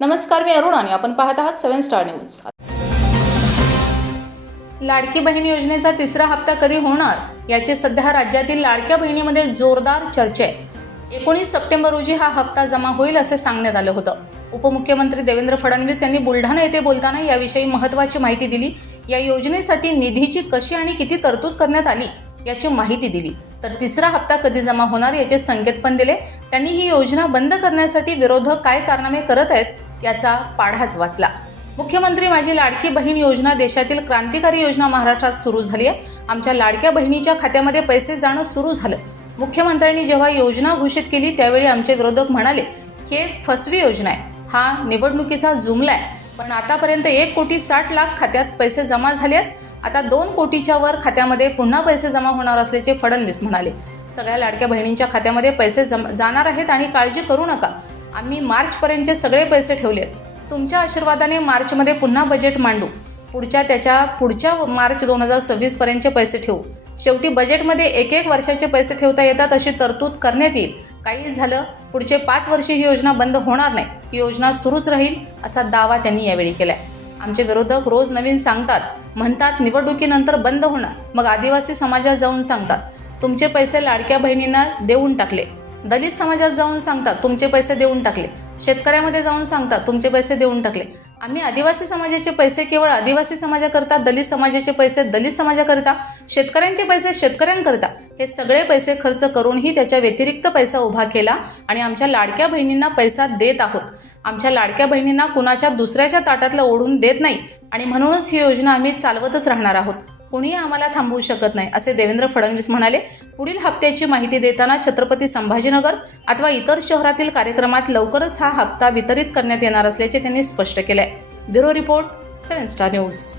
नमस्कार मी अरुण आणि आपण पाहत आहात seven star news. Ladki Bahin योजनेचा तिसरा हप्ता कधी होणार? याची सध्या राज्यातील लाडक्या बहिणीमध्ये जोरदार चर्चा आहे. एकोणीस सप्टेंबर रोजी हा हप्ता जमा होईल असे सांगण्यात आलं होतं. उपमुख्यमंत्री देवेंद्र फडणवीस यांनी बुलढाणा येथे बोलताना याविषयी महत्त्वाची माहिती दिली. या योजनेसाठी निधीची कशी आणि किती तरतूद करण्यात आली याची माहिती दिली. तर तिसरा हप्ता कधी जमा होणार याचे संकेत पण दिले. त्यांनी ही योजना बंद करण्यासाठी विरोधक काय कारनामे करत आहेत याचा पाढाच वाचला. मुख्यमंत्री माझी लाडकी बहीण योजना देशातील क्रांतिकारी योजना महाराष्ट्रात सुरू झाली आहे. आमच्या लाडक्या बहिणीच्या खात्यामध्ये पैसे जाणं सुरू झालं. मुख्यमंत्र्यांनी जेव्हा योजना घोषित केली त्यावेळी आमचे विरोधक म्हणाले की हे फसवी योजना आहे. हा निवडणुकीचा जुमला आहे. पण आतापर्यंत एक कोटी साठ लाख खात्यात पैसे जमा झाले आहेत. आता दोन कोटीच्या वर खात्यामध्ये पुन्हा पैसे जमा होणार असल्याचे फडणवीस म्हणाले. सगळ्या लाडक्या बहिणींच्या खात्यामध्ये पैसे जम जाणार आहेत आणि काळजी करू नका. आम्ही मार्चपर्यंतचे सगळे पैसे ठेवले आहेत तुमच्या आशीर्वादाने मार्चमध्ये पुन्हा बजेट मांडू. पुढच्या त्याच्या पुढच्या मार्च दोन हजार सव्वीसपर्यंतचे पैसे ठेवू. शेवटी बजेटमध्ये एक एक वर्षाचे पैसे ठेवता येतात अशी तरतूद करण्यात येईल. काही झालं पुढचे पाच वर्षे ही योजना बंद होणार नाही. ही योजना सुरूच राहील असा दावा त्यांनी यावेळी केलाय. आमचे विरोधक रोज नवीन सांगतात म्हणतात निवडणुकीनंतर बंद होणार. मग आदिवासी समाजात जाऊन सांगतात तुमचे पैसे लाडक्या बहिणींना देऊन टाकले. दलित समाजात जाऊन सांगतात तुमचे पैसे देऊन टाकले. शेतकऱ्यामध्ये जाऊन सांगतात तुमचे पैसे देऊन टाकले. आम्ही आदिवासी समाजाचे पैसे केवळ आदिवासी समाजाकरता दलित समाजाचे पैसे दलित समाजाकरिता शेतकऱ्यांचे पैसे शेतकऱ्यांकरिता हे सगळे पैसे खर्च करूनही त्याच्या व्यतिरिक्त पैसा उभा केला आणि आमच्या लाडक्या बहिणींना पैसा देत आहोत. आमच्या लाडक्या बहिणींना कुणाच्या दुसऱ्याच्या ताटातलं ओढून देत नाही आणि म्हणूनच ही योजना आम्ही चालवतच राहणार आहोत. कोणीही आम्हाला थांबवू शकत नाही असे देवेंद्र फडणवीस म्हणाले. पुढील हप्त्याची माहिती देताना छत्रपती संभाजीनगर अथवा इतर शहरातील कार्यक्रमात लवकरच हा हप्ता वितरित करण्यात येणार असल्याचे त्यांनी स्पष्ट केले bureau report seven star news.